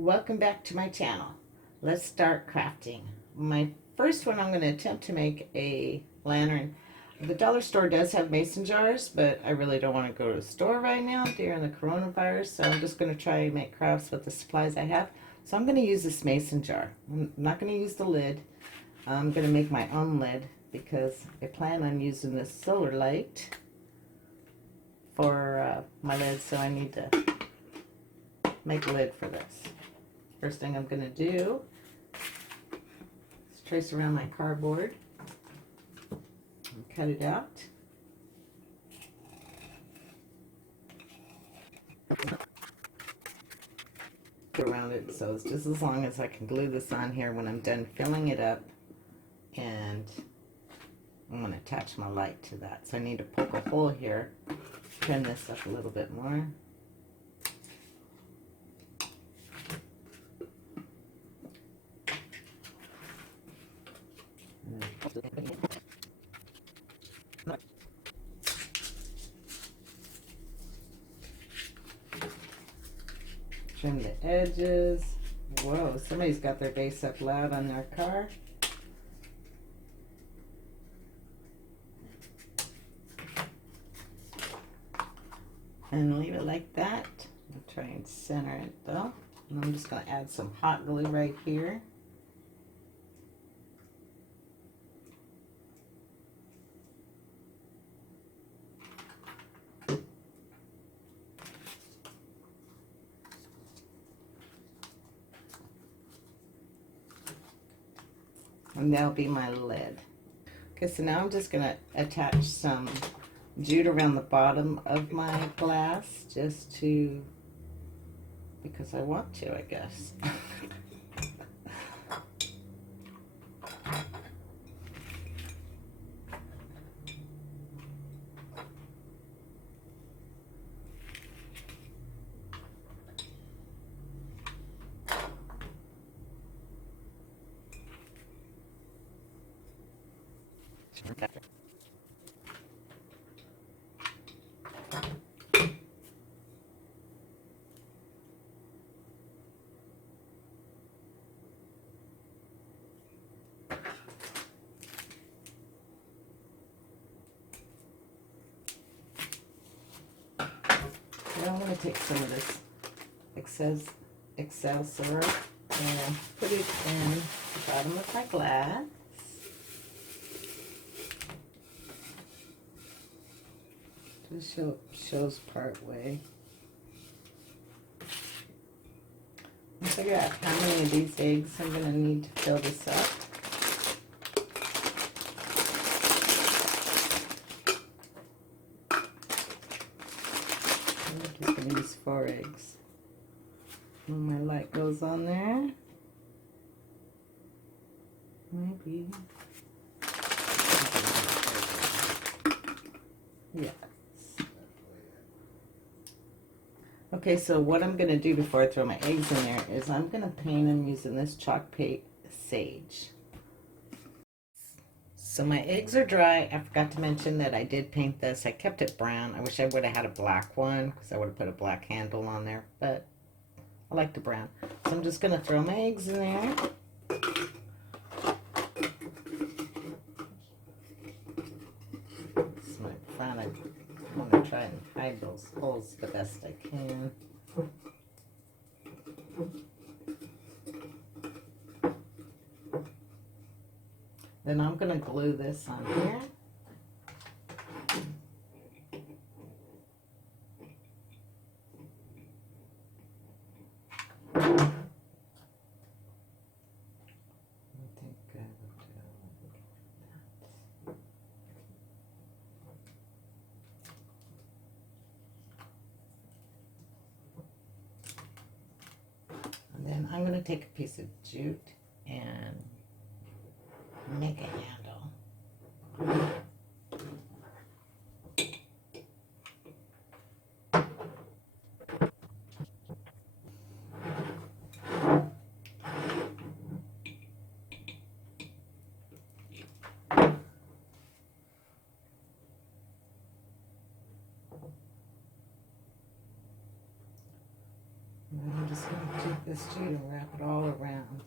Welcome back to my channel. Let's start crafting. My first one, I'm going to attempt to make a lantern. The dollar store does have mason jars, but I really don't want to go to the store right now during the coronavirus, so I'm just going to try and make crafts with the supplies I have. So I'm going to use this mason jar. I'm not going to use the lid. I'm going to make my own lid because I plan on using this solar light for my lid, so I need to make a lid for this. First thing I'm going to do is trace around my cardboard and cut it out. Around it so it's just as long as I can glue this on here when I'm done filling it up, and I'm going to attach my light to that. So I need to poke a hole here, turn this up a little bit more. Trim the edges. Whoa, somebody's got their bass up loud on their car. And leave it like that. I'll try and center it though. And I'm just going to add some hot glue right here. And that'll be my lid. Okay, so now I'm just going to attach some jute around the bottom of my glass, just to, because I want to, I guess. Now I'm going to take some of this Excel syrup and put it in the bottom of my glass. Just shows part way. I'll figure out how many of these eggs I'm going to need to fill this up. I'm just going to use 4 eggs. When my light goes on there, maybe, yes. Okay, so what I'm going to do before I throw my eggs in there is I'm going to paint them using this chalk paint sage. So my eggs are dry. I forgot to mention that I did paint this. I kept it brown. I wish I would have had a black one because I would have put a black handle on there, but I like the brown. So I'm just going to throw my eggs in there. This is my front. I want to try and hide those holes the best I can. Then I'm going to glue this on here. Then I'm going to take a piece of jute and make a handle. I'm just going to take this jute and wrap it all around.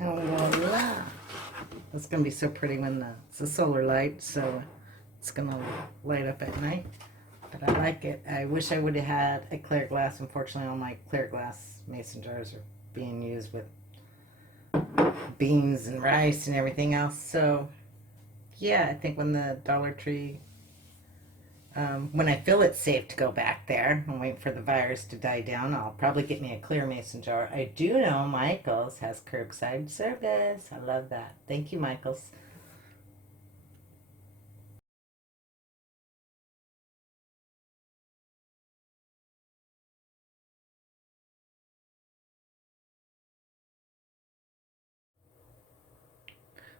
And voila! It's going to be so pretty when it's a solar light, so it's going to light up at night. But I like it. I wish I would have had a clear glass. Unfortunately, all my clear glass mason jars are being used with beans and rice and everything else. So, yeah, I think when the Dollar Tree, when I feel it's safe to go back there and wait for the virus to die down, I'll probably get me a clear mason jar. I do know Michael's has curbside service. I love that. Thank you, Michael's.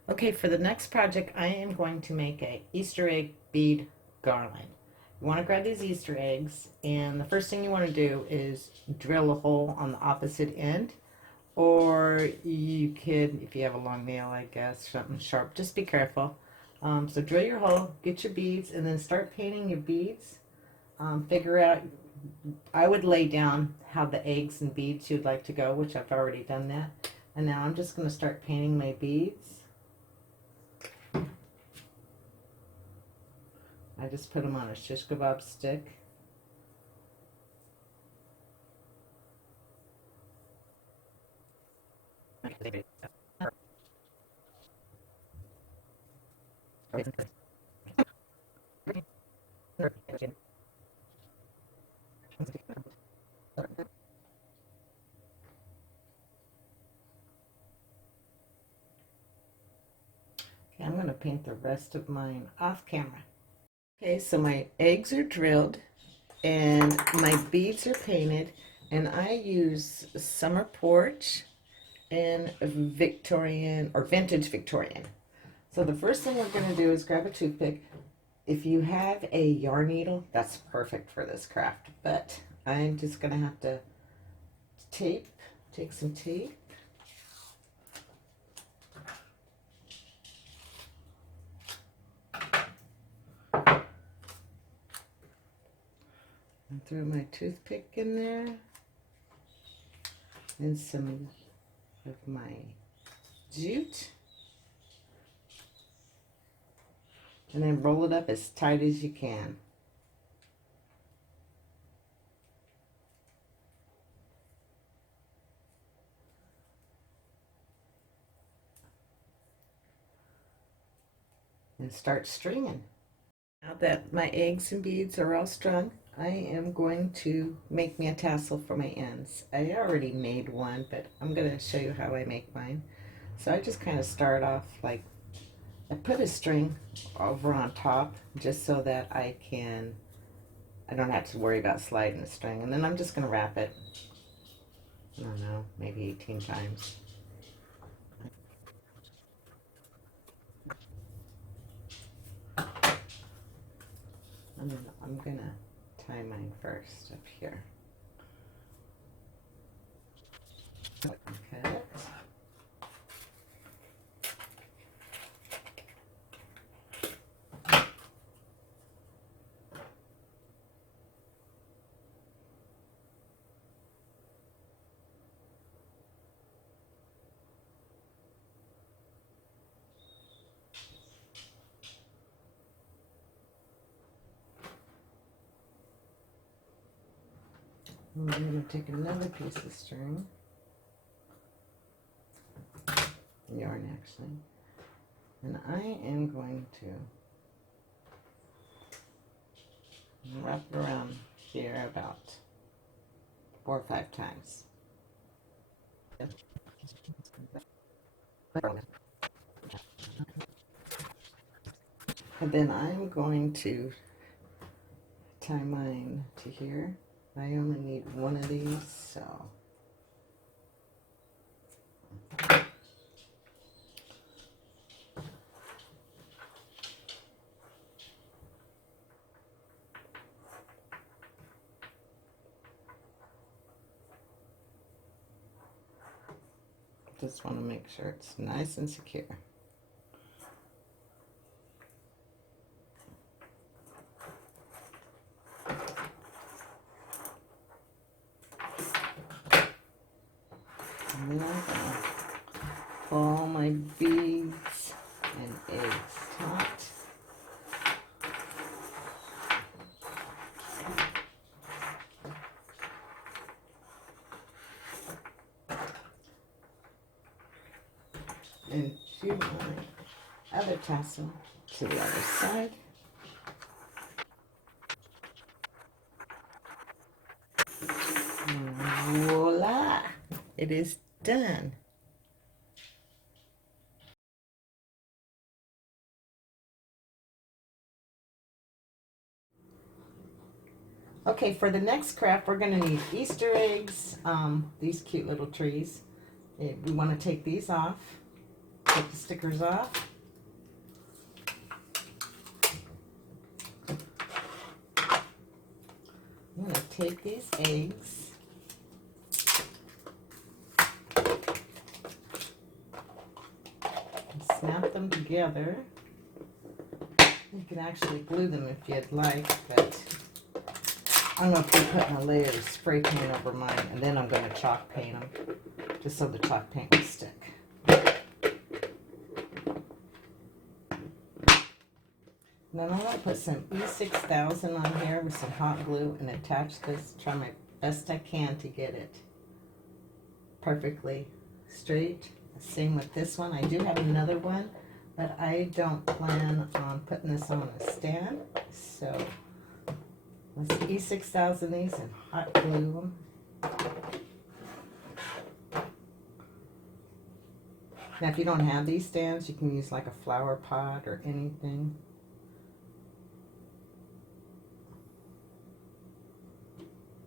Okay, for the next project, I am going to make a Easter egg bead garland. You want to grab these Easter eggs, and the first thing you want to do is drill a hole on the opposite end. Or you could, if you have a long nail, I guess, something sharp, just be careful. So drill your hole, get your beads, and then start painting your beads. Figure out, I would lay down how the eggs and beads you'd like to go, which I've already done that. And now I'm just going to start painting my beads. I just put them on a shish kebab stick. Okay, I'm going to paint the rest of mine off camera. Okay, so my eggs are drilled and my beads are painted, and I use Summer Porch and Victorian or Vintage Victorian. So the first thing we're going to do is grab a toothpick. If you have a yarn needle, that's perfect for this craft, but I'm just going to have to take some tape. And throw my toothpick in there and some of my jute. And then roll it up as tight as you can. And start stringing. Now that my eggs and beads are all strung, I am going to make me a tassel for my ends. I already made one, but I'm going to show you how I make mine. So I just kind of start off like, I put a string over on top just so that I don't have to worry about sliding the string. And then I'm just going to wrap it, I don't know, maybe 18 times. And then I'm going to tie mine first up here. Okay. I'm going to take another piece of string, yarn actually, and I am going to wrap it around here about 4 or 5 times. And then I'm going to tie mine to here. I only need one of these, so Just want to make sure it's nice and secure. And then I'm gonna pull my beads and eggs taut. And do my other tassel to the other side. And voila! It is done. Okay, for the next craft, we're going to need Easter eggs, these cute little trees. We want to take these off, take the stickers off. I'm going to take these eggs, and snap them together. You can actually glue them if you'd like, but I'm going to be putting a layer of spray paint over mine, and then I'm going to chalk paint them, just so the chalk paint will stick. And then I'm going to put some E6000 on here with some hot glue and attach this, try my best I can to get it perfectly straight. Same with this one. I do have another one, but I don't plan on putting this on a stand, so let's E6000 these and hot glue them. Now, if you don't have these stands, you can use like a flower pot or anything.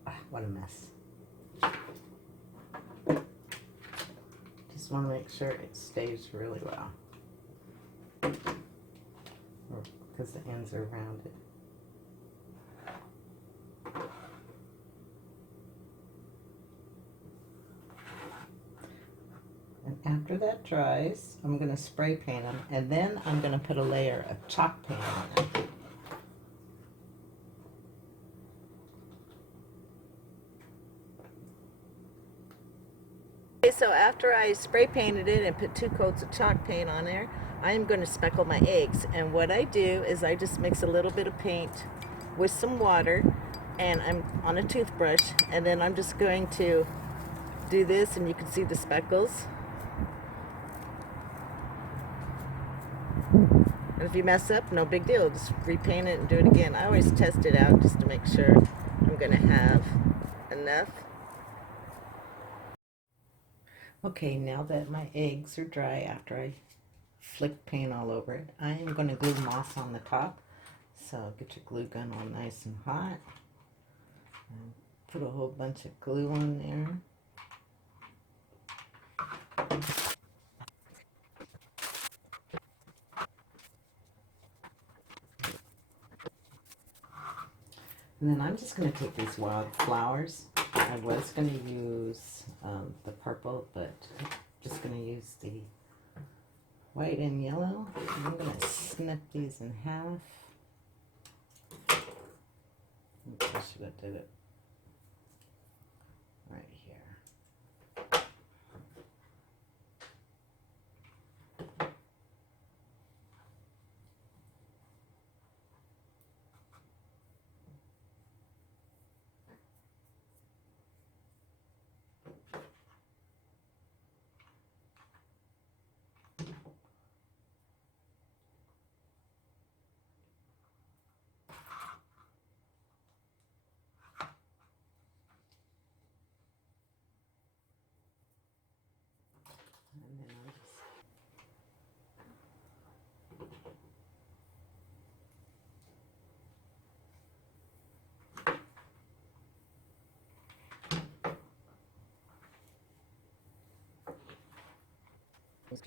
Ah, what a mess. Just want to make sure it stays really well, because the ends are rounded. And after that dries, I'm going to spray paint them, and then I'm going to put a layer of chalk paint on them. Okay, so after I spray painted it and put 2 coats of chalk paint on there, I am going to speckle my eggs. And what I do is I just mix a little bit of paint with some water, and I'm on a toothbrush, and then I'm just going to do this, and you can see the speckles. And if you mess up, no big deal, just repaint it and do it again. I always test it out just to make sure I'm going to have enough. Okay, now that my eggs are dry after I flick paint all over it, I am going to glue moss on the top. So get your glue gun all nice and hot. And put a whole bunch of glue on there. And then I'm just going to take these wild flowers. I was going to use the purple, but I'm just going to use the white and yellow. And I'm going to snip these in half. Oops, I should have did it right here. So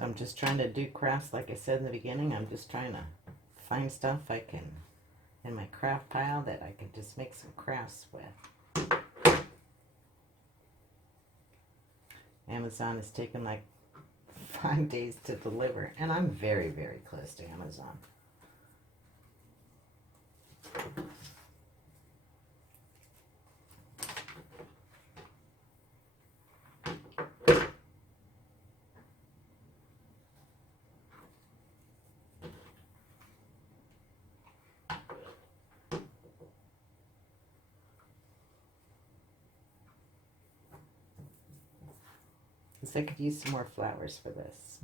I'm just trying to do crafts, like I said in the beginning. I'm just trying to find stuff I can in my craft pile that I can just make some crafts with. Amazon has taken like 5 days to deliver, and I'm very, very close to Amazon. Because I could use some more flowers for this.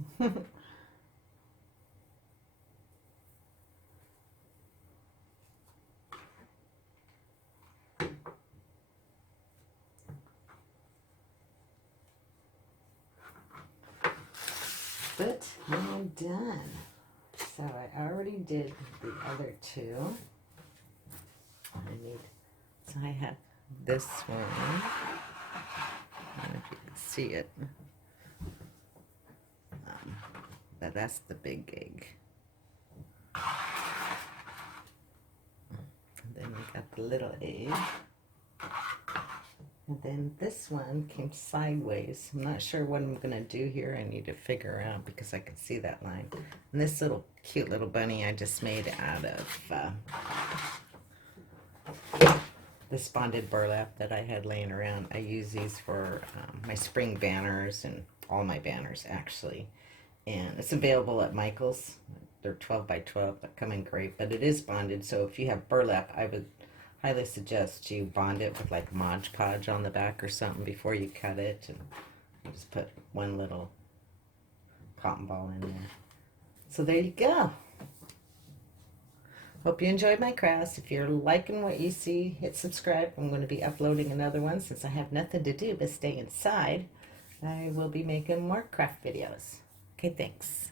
But I'm done. So I already did the other two. So I have this one. I don't know if you can see it. But that's the big egg. And then we got the little egg. And then this one came sideways. I'm not sure what I'm going to do here. I need to figure out because I can see that line. And this little cute little bunny I just made out of this bonded burlap that I had laying around. I use these for my spring banners and all my banners actually. And it's available at Michael's. They're 12 by 12, but come in great. But it is bonded, so if you have burlap, I would highly suggest you bond it with like Mod Podge on the back or something before you cut it. And you just put one little cotton ball in there. So there you go. Hope you enjoyed my crafts. If you're liking what you see, hit subscribe. I'm going to be uploading another one since I have nothing to do but stay inside. I will be making more craft videos. Okay, thanks.